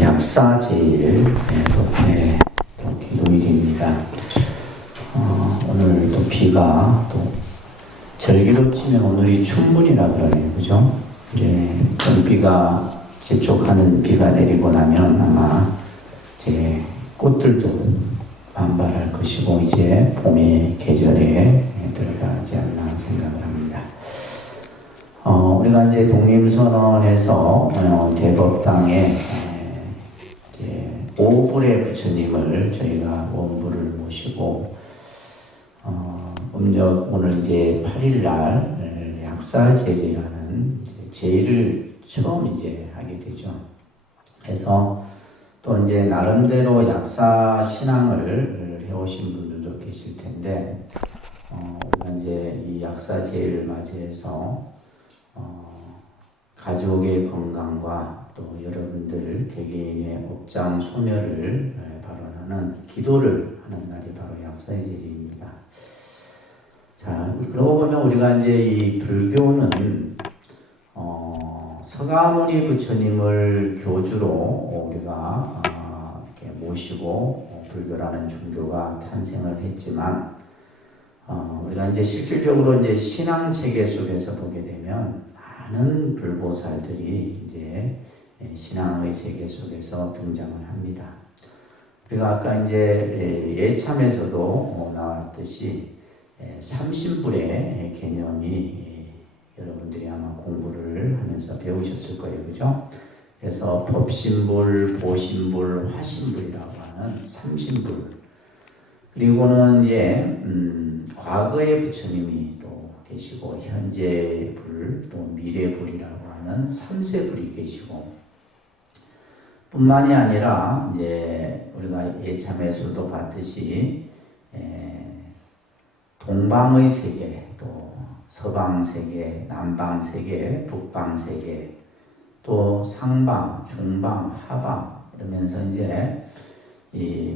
약사제일 또 기도일입니다. 오늘 또 비가 또 절기로 치면 오늘이 춘분이라 그러네요, 그죠? 비가 재촉하는 비가 내리고 나면 아마 이제 꽃들도 반발할 것이고 이제 봄의 계절에 들어가지 않나 생각을 합니다. 우리가 이제 독립선언에서 대법당에 이제 오불의 부처님을 저희가 원부를 모시고 오늘 이제 8일날 약사제일이라는 제일을 처음 이제 하게 되죠. 그래서 또 이제 나름대로 약사 신앙을 해오신 분들도 계실 텐데 우리가 이제 이 약사제일을 맞이해서 가족의 건강과 또 여러분들 개개인의 업장 소멸을 발언하는 기도를 하는 날이 바로 약사의 제일입니다. 자, 그러고 보면 우리가 이제 이 불교는 서가모니 부처님을 교주로 우리가 이렇게 모시고 불교라는 종교가 탄생을 했지만 우리가 이제 실질적으로 이제 신앙 체계 속에서 보게 되면 많은 불보살들이 이제 신앙의 세계 속에서 등장을 합니다. 우리가 아까 이제 예참에서도 나왔듯이 삼신불의 개념이 여러분들이 아마 공부를 하면서 배우셨을 거예요, 그죠? 그래서 법신불, 보신불, 화신불이라고 하는 삼신불. 그리고는 이제 과거의 부처님이 또 계시고 현재 불, 또 미래 불이라고 하는 삼세불이 계시고 뿐만이 아니라 이제 우리가 예참에서도 봤듯이 동방의 세계, 또 서방 세계, 남방 세계, 북방 세계, 또 상방, 중방, 하방 이러면서 이제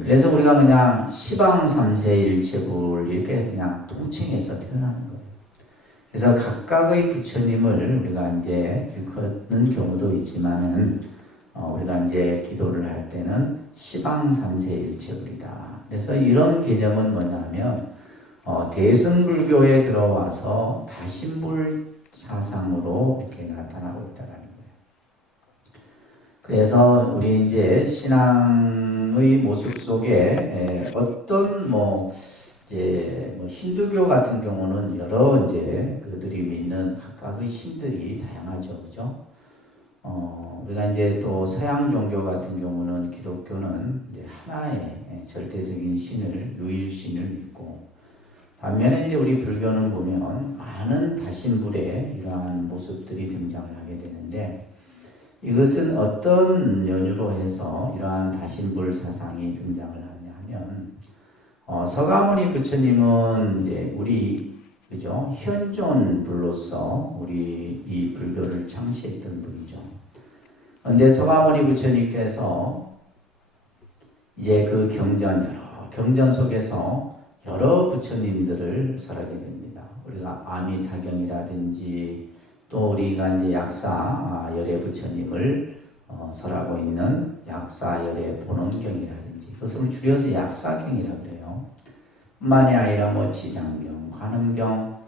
그래서 우리가 그냥 시방 삼세일체불 이렇게 그냥 통칭해서 표현하는 거예요. 그래서 각각의 부처님을 우리가 이제 일컫는 경우도 있지만은 우리가 이제 기도를 할 때는 시방 삼세일체불이다. 그래서 이런 개념은 뭐냐면 대승불교에 들어와서 다신불 사상으로 이렇게 나타나고 있다는 거예요. 그래서 우리 이제 신앙의 모습 속에 어떤 이제 힌두교 같은 경우는 여러 이제 그들이 믿는 각각의 신들이 다양하죠, 그죠? 우리가 이제 또 서양 종교 같은 경우는 기독교는 이제 하나의 절대적인 신을 유일신을 믿고 반면에 이제 우리 불교는 보면 많은 다신불의 이러한 모습들이 등장을 하게 되는데 이것은 어떤 연유로 해서 이러한 다신불 사상이 등장을 하냐 하면 서가모니 부처님은 이제 우리 그죠 현존 불로서 우리 이 불교를 창시했던 분이죠. 그런데 서가모니 부처님께서 이제 그 경전 속에서 여러 부처님들을 설하게 됩니다. 우리가 아미타경이라든지 또 우리가 이제 약사열애 부처님을 설하고 있는 약사열애 본원경이라든지 그것을 줄여서 약사경이라고 그래요. 뿐만이 아니라 지장경, 관음경,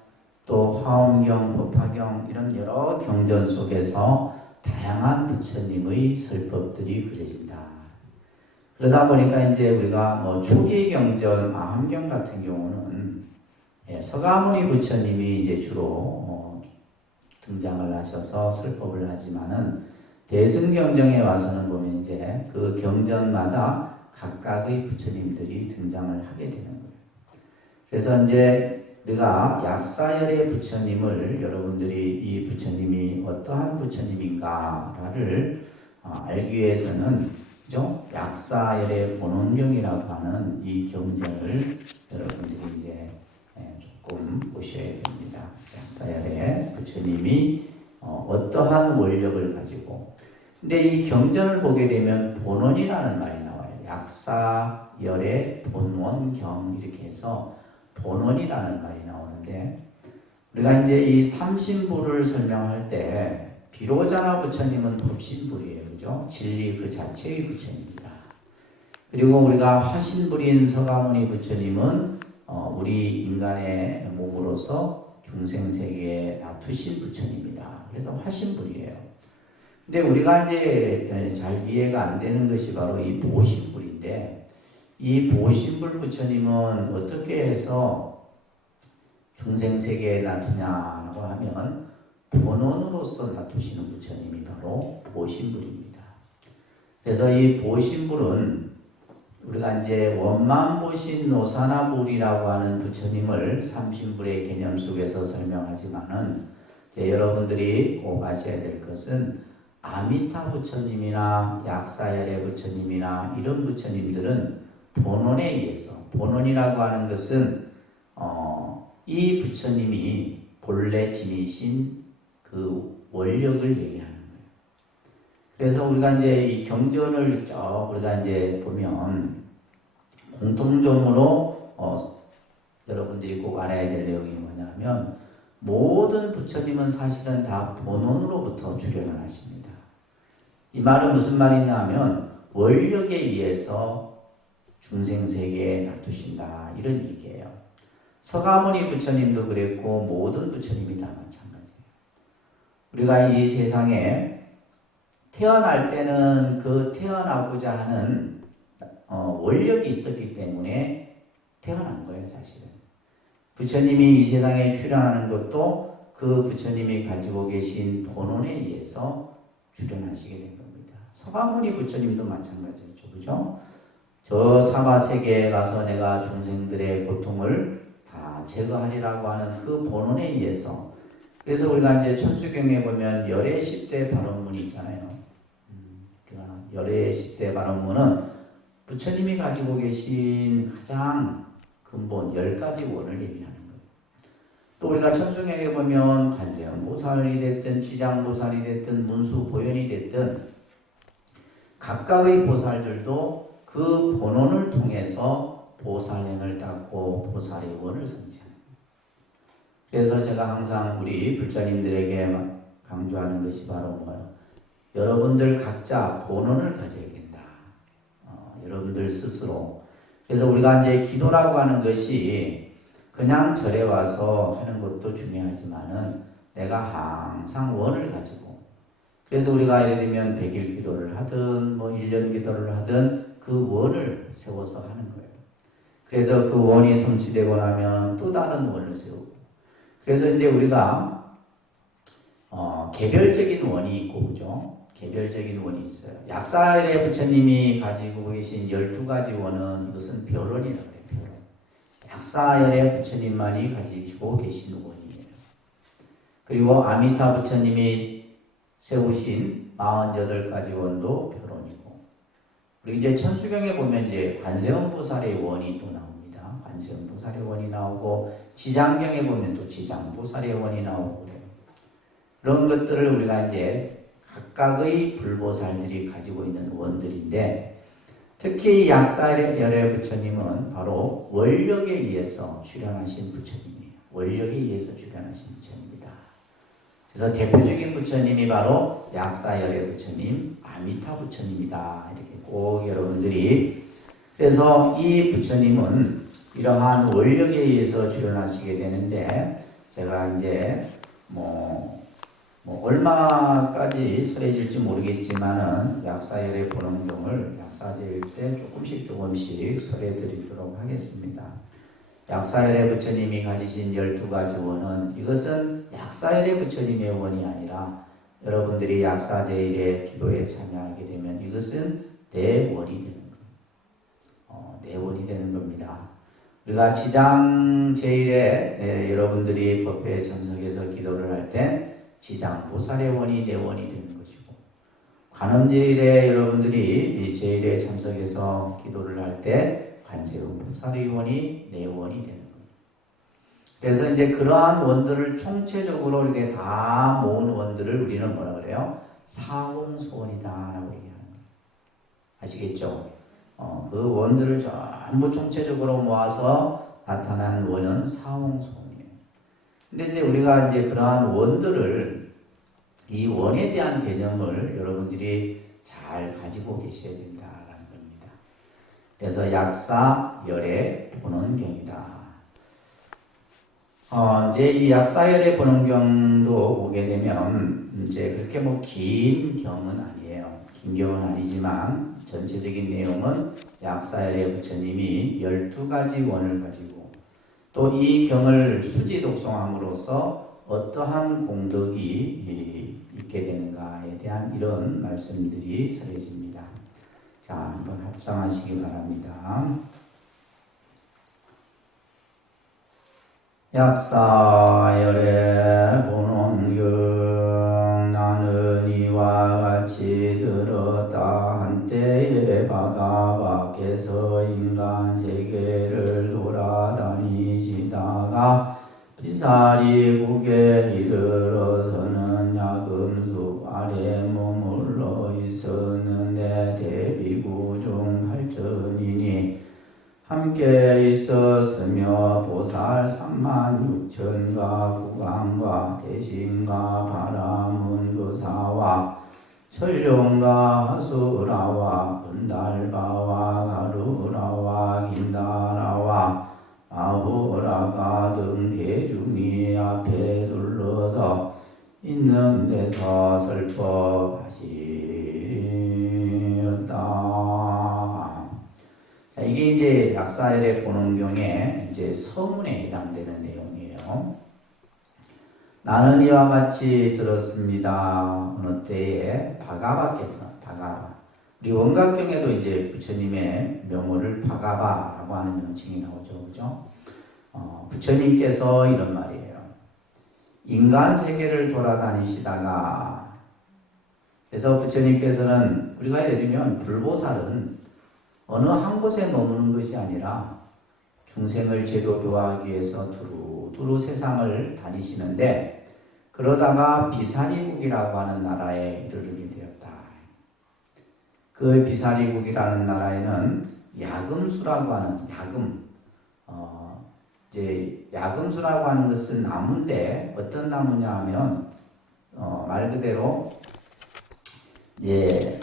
또 화엄경, 법화경 이런 여러 경전 속에서 다양한 부처님의 설법들이 그려진다. 그러다 보니까 이제 우리가 초기 경전, 아함경 같은 경우는 서가모니 부처님이 이제 주로 등장을 하셔서 설법을 하지만은 대승경전에 와서는 보면 이제 그 경전마다 각각의 부처님들이 등장을 하게 되는 거예요. 그래서 이제 우리가 약사열의 부처님을 여러분들이 이 부처님이 어떠한 부처님인가를 알기 위해서는 그죠? 약사열의 본원경이라고 하는 이 경전을 여러분들이 이제 조금 보셔야 됩니다. 약사열의 부처님이 어떠한 원력을 가지고 근데 이 경전을 보게 되면 본원이라는 말이 나와요. 약사열의 본원경 이렇게 해서 본원이라는 말이 나오는데 우리가 이제 이 삼신불을 설명할 때 비로자나 부처님은 법신불이에요. 그죠? 진리 그 자체의 부처입니다. 그리고 우리가 화신불인 서가모니 부처님은 우리 인간의 몸으로서 중생세계에 놔두신 부처님입니다. 그래서 화신불이에요. 근데 우리가 이제 잘 이해가 안 되는 것이 바로 이 보신불인데, 이 보신불 부처님은 어떻게 해서 중생세계에 놔두냐고 하면 본원으로서 놔두시는 부처님이 바로 보신불입니다. 그래서 이 보신불은 우리가 이제 원만보신 노사나불이라고 하는 부처님을 삼신불의 개념 속에서 설명하지만은 여러분들이 꼭 아셔야 될 것은 아미타 부처님이나 약사열애 부처님이나 이런 부처님들은 본원에 의해서, 본원이라고 하는 것은 이 부처님이 본래 지니신 그 원력을 얘기하는 거예요. 그래서 우리가 이제 이 경전을 우리가 이제 보면 공통적으로 여러분들이 꼭 알아야 될 내용이 뭐냐면, 모든 부처님은 사실은 다 본원으로부터 출현을 하십니다. 이 말은 무슨 말이냐 하면 원력에 의해서 중생세계에 놔두신다, 이런 얘기예요. 서가모니 부처님도 그랬고 모든 부처님이 다 마찬가지예요. 우리가 이 세상에 태어날 때는 그 태어나고자 하는 원력이 있었기 때문에 태어난 거예요, 사실은. 부처님이 이 세상에 출현하는 것도 그 부처님이 가지고 계신 본원에 의해서 출현하시게 된 겁니다. 서가모니 부처님도 마찬가지죠, 그죠? 저 사바세계에 가서 내가 중생들의 고통을 다 제거하리라고 하는 그 본원에 의해서. 그래서 우리가 이제 천수경에 보면 열의 10대 발언문이 있잖아요. 열의 10대 발언문은 부처님이 가지고 계신 가장 근본 10가지 원을 얘기하는 거예요. 또 우리가 천수경에 보면 관세음보살이 됐든 지장보살이 됐든 문수보현이 됐든 각각의 보살들도 그 본원을 통해서 보살행을 닦고 보살의 원을 성취합니다. 그래서 제가 항상 우리 불자님들에게 강조하는 것이 바로 뭐예요? 여러분들 각자 본원을 가져야 된다. 여러분들 스스로. 그래서 우리가 이제 기도라고 하는 것이 그냥 절에 와서 하는 것도 중요하지만은 내가 항상 원을 가지고, 그래서 우리가 예를 들면 100일 기도를 하든 1년 기도를 하든 그 원을 세워서 하는 거예요. 그래서 그 원이 성취되고 나면 또 다른 원을 세우고, 그래서 이제 우리가 개별적인 원이 있고, 그죠? 개별적인 원이 있어요. 약사열애 부처님이 가지고 계신 12가지 원은 이것은 별원이라고 해요. 별원. 약사열애 부처님만이 가지고 계신 원이에요. 그리고 아미타 부처님이 세우신 48가지 원도 별원이고, 그리고 이제 천수경에 보면 이제 관세음보살의 원이 또 나옵니다. 관세음보살의 원이 나오고, 지장경에 보면 또 지장보살의 원이 나오고 그래요. 그런 것들을 우리가 이제 각각의 불보살들이 가지고 있는 원들인데, 특히 약사열애 부처님은 바로 원력에 의해서 출현하신 부처님이에요. 원력에 의해서 출현하신 부처님이다. 그래서 대표적인 부처님이 바로 약사열애 부처님, 아미타 부처님이다. 이렇게 꼭 여러분들이. 그래서 이 부처님은 이러한 원력에 의해서 출현하시게 되는데, 제가 이제 얼마까지 설해질지 모르겠지만은 약사열애 본원경을 약사제일 때 조금씩 설해드리도록 하겠습니다. 약사열애 부처님이 가지신 12가지 원은, 이것은 약사열애 부처님의 원이 아니라 여러분들이 약사제일의 기도에 참여하게 되면 이것은 내 원이 되는 거예요. 내 원이 되는 겁니다. 우리가 지장제일에 여러분들이 법회에 참석해서 기도를 할 때 지장보살의 원이 내 원이 되는 것이고, 관음제일에 여러분들이 제일에 참석해서 기도를 할 때 관세음보살의 원이 내 원이 되는 거예요. 그래서 이제 그러한 원들을 총체적으로 이렇게 다 모은 원들을 우리는 뭐라 그래요? 사홍소원이다라고 얘기하는 거예요. 아시겠죠? 그 원들을 전부 총체적으로 모아서 나타난 원은 사홍소원이에요. 근데 이제 우리가 이제 그러한 원들을, 이 원에 대한 개념을 여러분들이 잘 가지고 계셔야 된다라는 겁니다. 그래서 약사열애 본원경이다. 이제 이 약사열애 본원경도 보게 되면 이제 그렇게 뭐 긴 경은 아니에요. 긴 경은 아니지만 전체적인 내용은 약사열애 부처님이 12가지 원을 가지고 또 이 경을 수지 독송함으로써 어떠한 공덕이 있게 되는가에 대한 이런 말씀들이 설해집니다. 자, 한번 합장하시기 바랍니다. 약사열애 본원경 나는 이와 같이 들었다. 한때에 바가바께서 인간 세계를 돌아다니시다가 비사리국에 이르러서는 야금수 아래 머물러 있었는데 대비구 중 8천이니 함께 있었으며 보살 36,000과 구강과 대신과 바라문 그사와 철룡과 하수라와 은달바와 가루라와 긴다라와 아우라가 등 대중이 앞에 둘러서 있는 데서 설법하시었다. 이게 이제 약사열애 본원경의 이제 서문에 해당되는 내용이에요. 나는 이와 같이 들었습니다. 어느 때에 바가바께서 우리 원각경에도 이제 부처님의 명호를 바가바라고 하는 명칭이 나오죠, 그죠? 부처님께서 이런 말이에요. 인간 세계를 돌아다니시다가 그래서 부처님께서는 우리가 예를 들면 불보살은 어느 한 곳에 머무는 것이 아니라 중생을 제도교화하기 위해서 두루두루 세상을 다니시는데 그러다가 비사리국이라고 하는 나라에 이르게 되었다. 그 비사리국이라는 나라에는 야금수라고 하는 이제 야금수라고 하는 것은 나무인데 어떤 나무냐 하면 말 그대로 이제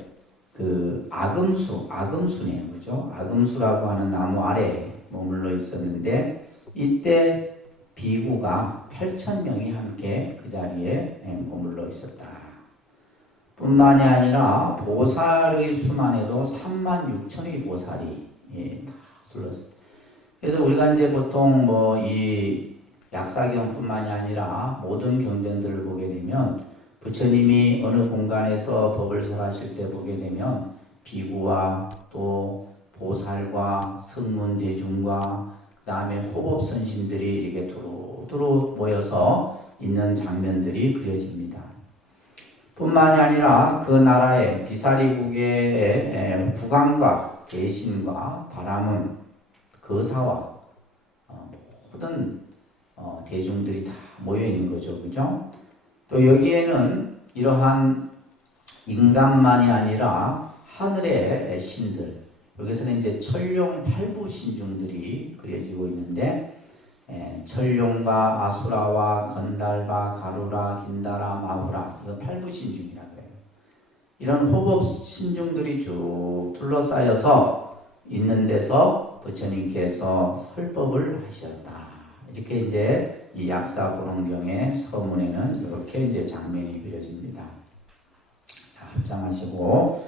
그 아금수네요, 그죠? 아금수라고 하는 나무 아래에 머물러 있었는데 이때 비구가 8,000명이 함께 그 자리에 머물러 있었다. 뿐만이 아니라 보살의 수만 해도 36,000의 보살이 다 둘렀어요. 그래서 우리가 이제 보통 뭐 이 약사경뿐만이 아니라 모든 경전들을 보게 되면 부처님이 어느 공간에서 법을 설하실 때 보게 되면 비구와 또 보살과 성문대중과 그 다음에 호법선신들이 이렇게 두루두루 모여서 있는 장면들이 그려집니다. 뿐만이 아니라 그 나라의 비사리국의 국왕과 대신과 바라문 거사와 모든 대중들이 다 모여 있는 거죠, 그죠? 또 여기에는 이러한 인간만이 아니라 하늘의 신들, 여기서는 이제 천룡 8부 신중들이 그려지고 있는데 천룡과 아수라와 건달바, 가루라, 긴다라, 마후라, 이거 8부 신중이라고 해요. 이런 호법 신중들이 쭉 둘러싸여서 있는 데서 부처님께서 설법을 하셨다. 이렇게 이제 이 약사본원경의 서문에는 이렇게 이제 장면이 그려집니다. 자, 합장하시고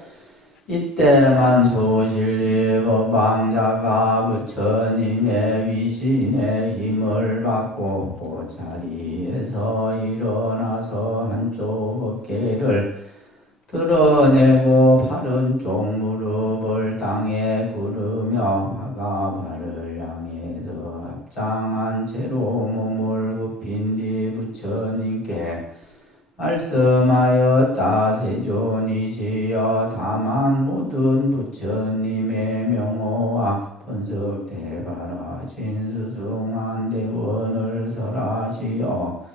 이때만 수실리법방자가 부처님의 위신의 힘을 받고 그 자리에서 일어나서 한쪽 어깨를 드러내고 바른 쪽 무릎을 땅에 구르며 바가바를 향해서 합장한 채로 몸을 굽힌 뒤 부처님께 말씀하였다. 세존이시여 다만 모든 부처님의 명호와 번석대바라 진수승한 대원을 설하시어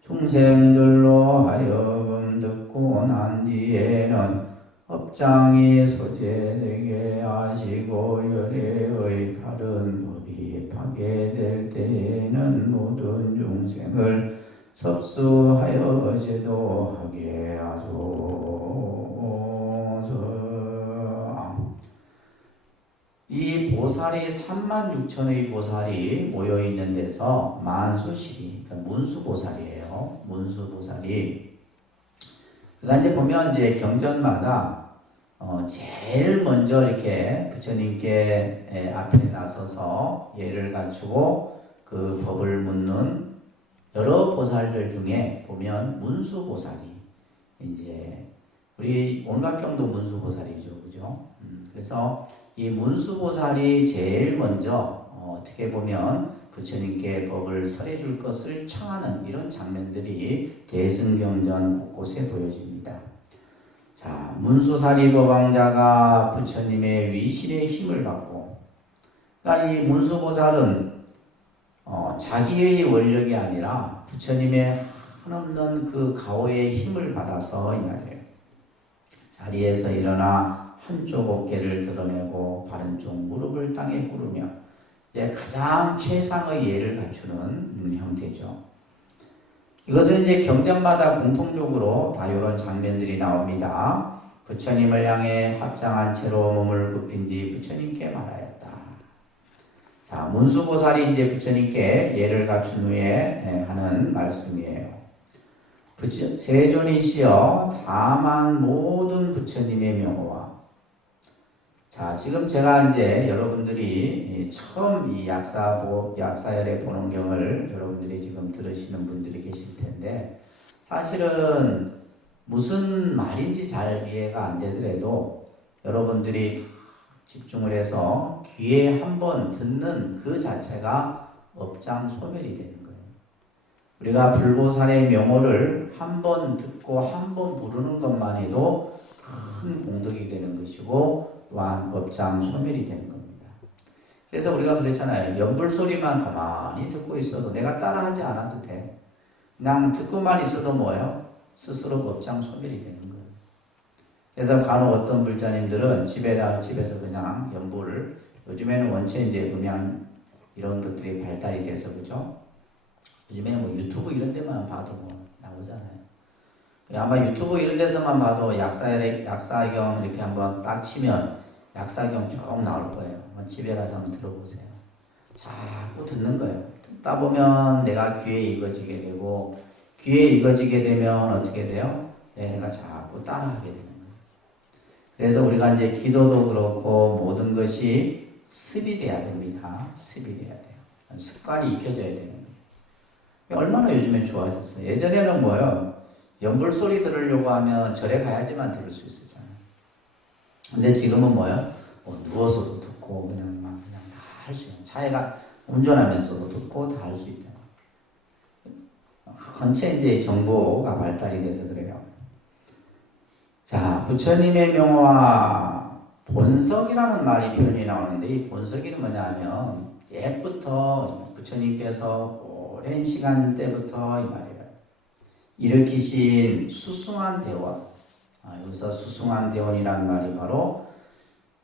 중생들로 하여금 듣고 난 뒤에는 업장이 소재되게 하시고 열애의 바른 법이 파괴될 때에는 모든 중생을 섭수하여 제도하게 하소서. 이 보살이 36,000의 보살이 모여 있는 데서 만수실이, 그러니까 문수보살이에요. 문수보살이. 그러니까 이제 보면 이제 경전마다 제일 먼저 이렇게 부처님께 앞에 나서서 예를 갖추고 그 법을 묻는 여러 보살들 중에 보면 문수보살이 이제 우리 원각경도 문수보살이죠, 그죠? 그래서 이 문수보살이 제일 먼저 어떻게 보면 부처님께 법을 설해 줄 것을 청하는 이런 장면들이 대승경전 곳곳에 보여집니다. 자, 문수사리법왕자가 부처님의 위실의 힘을 받고, 그러니까 이 문수보살은 자기의 원력이 아니라 부처님의 한없는 그 가호의 힘을 받아서 이 말이에요. 자리에서 일어나 한쪽 어깨를 드러내고 바른쪽 무릎을 땅에 꿇으며 이제 가장 최상의 예를 갖추는 형태죠. 이것은 이제 경전마다 공통적으로 다 이런 장면들이 나옵니다. 부처님을 향해 합장한 채로 몸을 굽힌 뒤 부처님께 말하였다. 자, 문수보살이 이제 부처님께 예를 갖춘 후에 하는 말씀이에요. 세존이시여 다만 모든 부처님의 명호와. 자, 지금 제가 이제 여러분들이 처음 이 약사열의 본원경을 여러분들이 지금 들으시는 분들이 계실 텐데, 사실은 무슨 말인지 잘 이해가 안 되더라도 여러분들이 집중을 해서 귀에 한번 듣는 그 자체가 업장 소멸이 되는 거예요. 우리가 불보살의 명호를 한 번 듣고 한 번 부르는 것만 해도 큰 공덕이 되는 것이고 또한 법장 소멸이 되는 겁니다. 그래서 우리가 그랬잖아요. 연불 소리만 가만히 듣고 있어도 내가 따라하지 않아도 돼. 그냥 듣고만 있어도 뭐예요? 스스로 법장 소멸이 되는 거예요. 그래서 간혹 어떤 불자님들은 집에서 그냥 연불을, 요즘에는 원체 이제 음향 이런 것들이 발달이 돼서 그죠? 요즘에는 뭐 유튜브 이런 데만 봐도 뭐 나오잖아요. 아마 유튜브 이런 데서만 봐도 약사경 이렇게 한번 딱 치면 약사경 쭉 나올 거예요. 집에 가서 한번 들어보세요. 자꾸 듣는 거예요. 듣다 보면 내가 귀에 익어지게 되고, 귀에 익어지게 되면 어떻게 돼요? 내가 자꾸 따라하게 되는 거예요. 그래서 우리가 이제 기도도 그렇고 모든 것이 습이 돼야 됩니다. 습이 돼야 돼요. 습관이 익혀져야 되는 거예요. 얼마나 요즘에 좋아졌어요. 예전에는 뭐예요? 연불 소리 들으려고 하면 절에 가야지만 들을 수 있었잖아요. 근데 지금은 뭐예요? 누워서도 듣고 그냥 다 할 수 있는, 차에가 운전하면서도 듣고 다 할 수 있다. 한채 이제 정보가 발달이 돼서 그래요. 자, 부처님의 명호와 본석이라는 말이 표현이 나오는데, 이 본석이는 뭐냐면 옛부터 부처님께서 오랜 시간 때부터 이 말이에요. 일으키신 수승한 대원. 여기서 수승한 대원이라는 말이 바로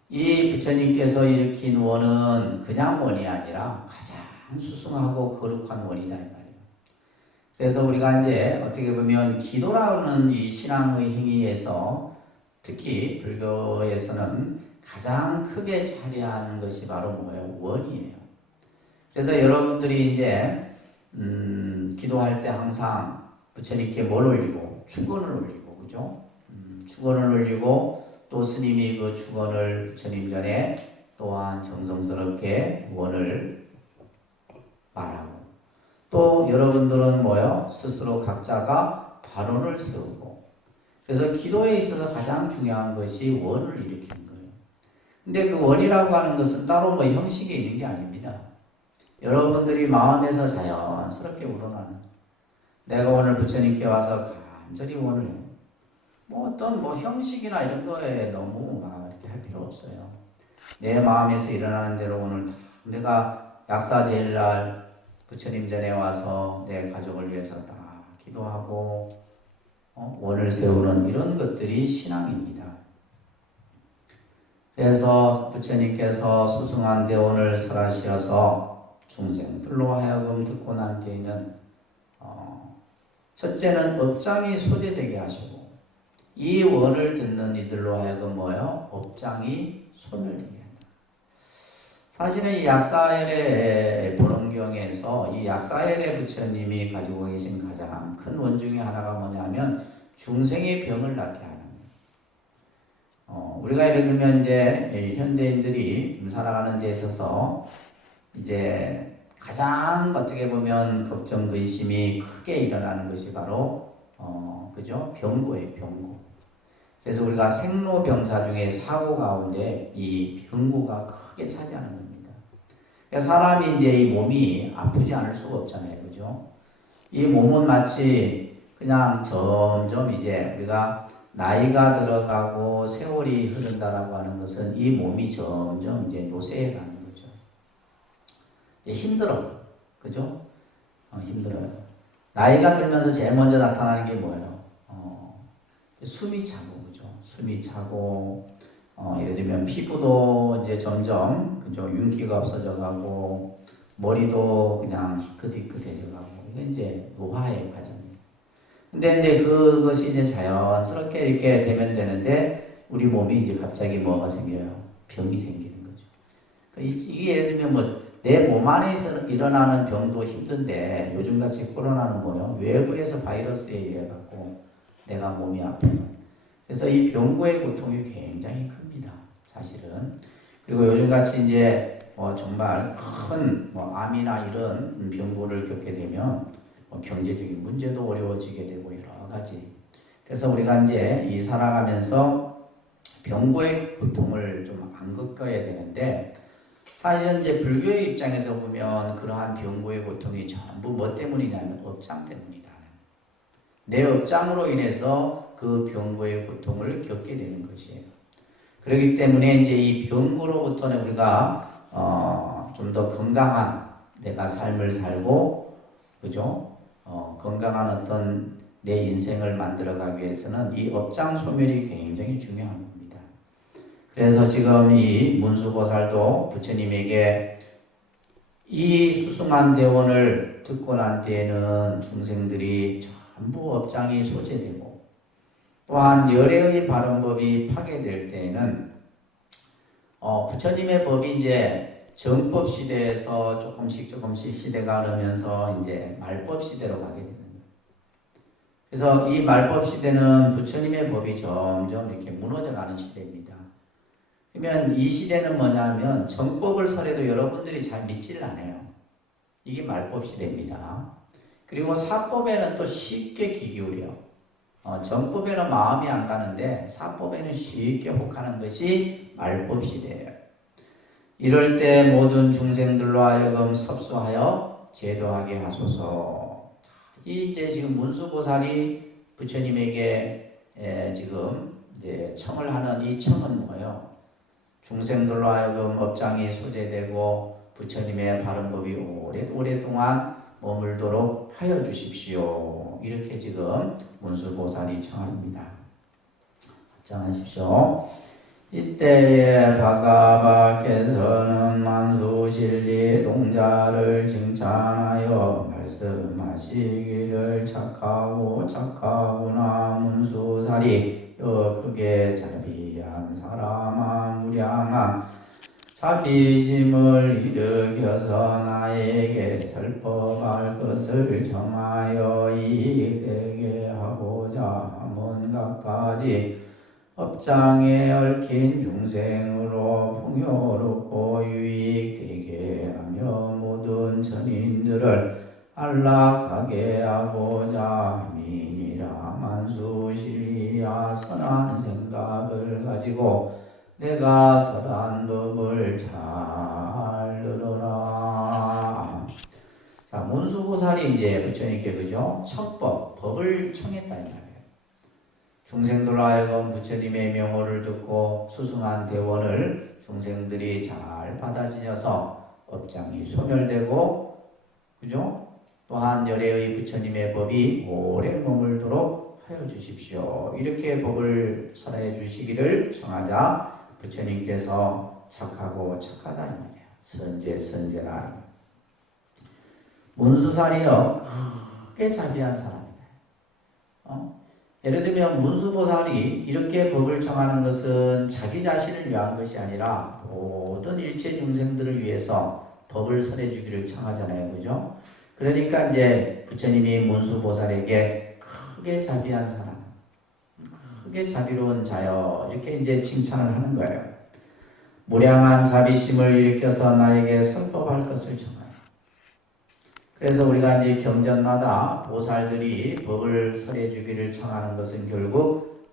이 부처님께서 일으킨 원은 그냥 원이 아니라 가장 수승하고 거룩한 원이다 이 말이에요. 그래서 우리가 이제 어떻게 보면 기도라는 이 신앙의 행위에서 특히 불교에서는 가장 크게 차리하는 것이 바로 뭐예요? 원이에요. 그래서 여러분들이 이제 기도할 때 항상 부처님께 뭘 올리고? 축원을 올리고, 그죠? 축원을 올리고, 또 스님이 그 축원을 부처님 전에 또한 정성스럽게 원을 말하고, 또 여러분들은 뭐요? 스스로 각자가 발언을 세우고, 그래서 기도에 있어서 가장 중요한 것이 원을 일으키는 거예요. 근데 그 원이라고 하는 것은 따로 뭐 형식이 있는 게 아닙니다. 여러분들이 마음에서 자연스럽게 우러나는, 내가 오늘 부처님께 와서 간절히 원을 해요. 뭐 어떤 형식이나 이런 거에 너무 막 이렇게 할 필요 없어요. 내 마음에서 일어나는 대로 오늘 내가 약사제일날 부처님 전에 와서 내 가족을 위해서 다 기도하고 원을 세우는 이런 것들이 신앙입니다. 그래서 부처님께서 수승한 대원을 설하시어서 중생들로 하여금 듣고 난 뒤에는 첫째는 업장이 소재되게 하시고, 이 원을 듣는 이들로 하여금 뭐요? 업장이 소멸되게 한다. 사실은 이 약사엘의 보론경에서 이 약사엘의 부처님이 가지고 계신 가장 큰 원중의 하나가 뭐냐면 중생의 병을 낫게 하는 거예요. 우리가 예를 들면 이제 현대인들이 살아가는 데 있어서 이제 가장 어떻게 보면 걱정 근심이 크게 일어나는 것이 바로 그죠? 병고예요, 병고. 그래서 우리가 생로병사 중에 사고 가운데 이 병고가 크게 차지하는 겁니다. 그러니까 사람이 이제 이 몸이 아프지 않을 수가 없잖아요, 그죠? 이 몸은 마치 그냥 점점 이제 우리가 나이가 들어가고 세월이 흐른다라고 하는 것은 이 몸이 점점 이제 노쇠해 가는 거죠. 이제 힘들어, 그죠? 힘들어요. 나이가 들면서 제일 먼저 나타나는 게 뭐예요? 숨이 차고, 그죠? 숨이 차고, 예를 들면 피부도 이제 점점, 그죠? 윤기가 없어져 가고, 머리도 그냥 희끗희끗해져 가고, 이게 이제 노화의 과정이에요. 근데 이제 그것이 이제 자연스럽게 이렇게 되면 되는데, 우리 몸이 이제 갑자기 뭐가 생겨요? 병이 생기는 거죠. 이게 예를 들면 뭐, 내 몸 안에서 일어나는 병도 힘든데, 요즘같이 코로나는 뭐예요? 외부에서 바이러스에 의해 갖고, 내가 몸이 아프면. 그래서 이 병고의 고통이 굉장히 큽니다. 사실은. 그리고 요즘같이 이제 정말 큰 암이나 이런 병고를 겪게 되면 경제적인 문제도 어려워지게 되고 여러 가지. 그래서 우리가 이제 이 살아가면서 병고의 고통을 좀 안 겪어야 되는데 사실은 이제 불교의 입장에서 보면 그러한 병고의 고통이 전부 뭐 때문이냐면 업장 때문이다. 내 업장으로 인해서 그 병고의 고통을 겪게 되는 것이에요. 그렇기 때문에 이제 이 병고로부터는 우리가 좀 더 건강한 내가 삶을 살고, 그죠? 건강한 어떤 내 인생을 만들어가기 위해서는 이 업장 소멸이 굉장히 중요한 겁니다. 그래서 지금 이 문수보살도 부처님에게 이 수승한 대원을 듣고 난 뒤에는 중생들이 전부 업장이 소재되고 또한 열애의 바른법이 파괴될 때에는 부처님의 법이 이제 정법 시대에서 조금씩 시대가 흐르면서 이제 말법 시대로 가게 되는 거예요. 그래서 이 말법 시대는 부처님의 법이 점점 이렇게 무너져가는 시대입니다. 그러면 이 시대는 뭐냐면 정법을 설해도 여러분들이 잘 믿지를 않아요. 이게 말법 시대입니다. 그리고 사법에는 또 쉽게 귀 기울여. 정법에는 마음이 안 가는데 사법에는 쉽게 혹하는 것이 말법 시대예요. 이럴 때 모든 중생들로 하여금 섭수하여 제도하게 하소서. 이제 지금 문수보살이 부처님에게 지금 이제 청을 하는 이 청은 뭐예요? 중생들로 하여금 업장이 소재되고 부처님의 바른 법이 오랫동안 머물도록 하여 주십시오. 이렇게 지금 문수보살이 청합니다. 합장하십시오. 이때에 바가바께서는 만수실리 동자를 칭찬하여 말씀하시기를 착하구나 문수살이 크게 자비한 사람아 무량한 자비심을 일으켜서 나에게 설법할 것을 정하여 이익되게 하고자 함은 갖가지 업장에 얽힌 중생으로 풍요롭고 유익되게 하며 모든 천인들을 안락하게 하고자 함이니라. 만수실리야 선한 생각을 가지고 내가 선한 법을 잘 들어라. 자, 문수보살이 이제 부처님께 그죠? 청법, 법을 청했다 이 말이에요. 중생들로 하여금 부처님의 명호를 듣고 수승한 대원을 중생들이 잘 받아들여서 업장이 소멸되고, 그죠? 또한 열애의 부처님의 법이 오래 머물도록 하여 주십시오. 이렇게 법을 설해 주시기를 청하자 부처님께서 착하고 착하다 이 말이에요. 선제라. 문수살이요 크게 자비한 사람이다. 예를 들면 문수보살이 이렇게 법을 정하는 것은 자기 자신을 위한 것이 아니라 모든 일체 중생들을 위해서 법을 설해주기를 청하잖아요. 그죠? 그러니까 이제 부처님이 문수보살에게 크게 자비한 사람, 크게 자비로운 자여, 이렇게 이제 칭찬을 하는 거예요. 무량한 자비심을 일으켜서 나에게 설법할 것을 청하여. 그래서 우리가 이제 경전마다 보살들이 법을 설해 주기를 청하는 것은 결국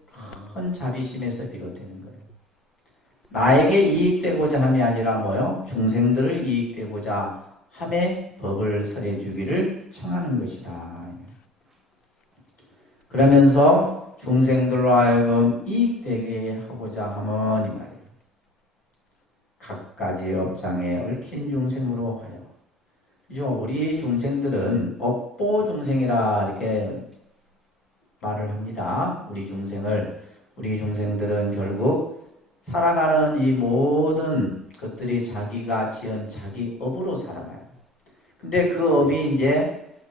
큰 자비심에서 비롯되는 거예요. 나에게 이익되고자 함이 아니라 뭐요? 중생들을 이익되고자 함에 법을 설해 주기를 청하는 것이다. 그러면서 중생들로 하여금 이익되게 하고자 함은 이 말이에요. 각가지 업장에 얽힌 중생으로 하여. 그죠? 우리 중생들은 업보 중생이라 이렇게 말을 합니다. 우리 중생들은 결국 살아가는 이 모든 것들이 자기가 지은 자기 업으로 살아가요. 근데 그 업이 이제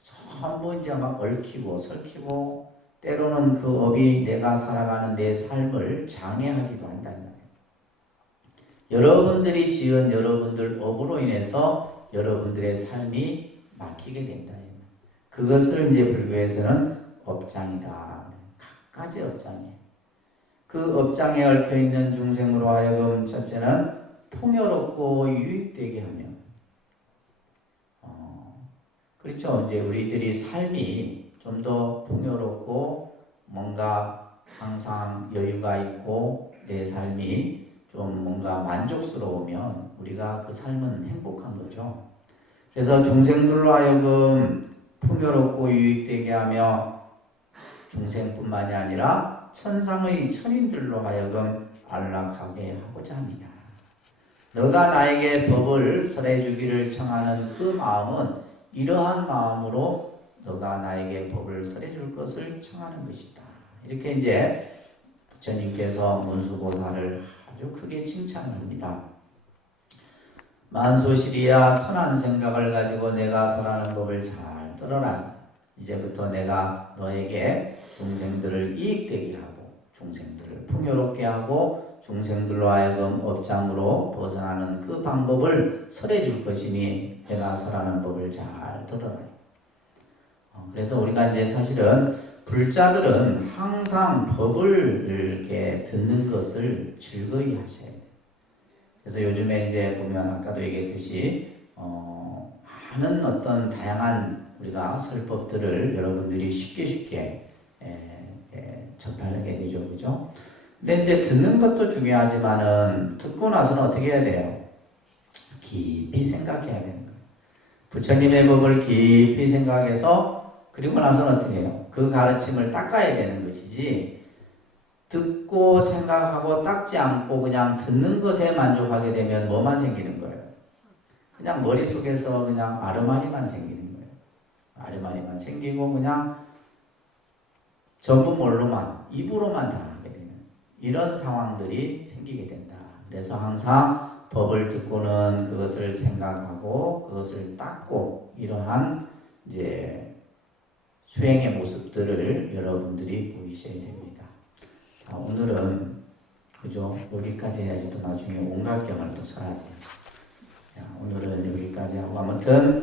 전부 이제 막 얽히고 설키고 때로는 그 업이 내가 살아가는 내 삶을 장애하기도 한다는 거예요. 여러분들이 지은 여러분들 업으로 인해서 여러분들의 삶이 막히게 된다. 그것을 이제 불교에서는 업장이다. 각가지 업장이에요. 그 업장에 얽혀 있는 중생으로 하여금 첫째는 풍요롭고 유익되게 하며, 그렇죠. 이제 우리들이 삶이 좀 더 풍요롭고 뭔가 항상 여유가 있고 내 삶이 좀 뭔가 만족스러우면 우리가 그 삶은 행복한 거죠. 그래서 중생들로 하여금 풍요롭고 유익되게 하며 중생뿐만이 아니라 천상의 천인들로 하여금 안락하게 하고자 합니다. 너가 나에게 법을 설해 주기를 청하는 그 마음은 이러한 마음으로 너가 나에게 법을 설해 줄 것을 청하는 것이다. 이렇게 이제 부처님께서 문수보살을 아주 크게 칭찬합니다. 만소시리야, 선한 생각을 가지고 내가 설하는 법을 잘 들어라. 이제부터 내가 너에게 중생들을 이익되게 하고 중생들을 풍요롭게 하고 중생들로 하여금 업장으로 벗어나는 그 방법을 설해 줄 것이니 내가 설하는 법을 잘 들어라. 그래서 우리가 이제 사실은 불자들은 항상 법을 이렇게 듣는 것을 즐거이 하셔야 돼요. 그래서 요즘에 이제 보면 아까도 얘기했듯이 많은 어떤 다양한 우리가 설법들을 여러분들이 쉽게 접하게 되죠, 그죠? 근데 이제 듣는 것도 중요하지만은 듣고 나서는 어떻게 해야 돼요? 깊이 생각해야 되는 거예요. 부처님의 법을 깊이 생각해서 그리고 나서는 어떻게 해요? 그 가르침을 닦아야 되는 것이지 듣고 생각하고 닦지 않고 그냥 듣는 것에 만족하게 되면 뭐만 생기는 거예요? 그냥 머릿속에서 그냥 아르마리만 생기는 거예요. 아르마리만 생기고 그냥 전부 뭘로만 입으로만 다 하게 되는 이런 상황들이 생기게 된다. 그래서 항상 법을 듣고는 그것을 생각하고 그것을 닦고 이러한 이제 수행의 모습들을 여러분들이 보이셔야 됩니다. 자, 오늘은 그죠? 여기까지 해야지 또 나중에 온갈경을 또 써야지. 자, 오늘은 여기까지 하고 아무튼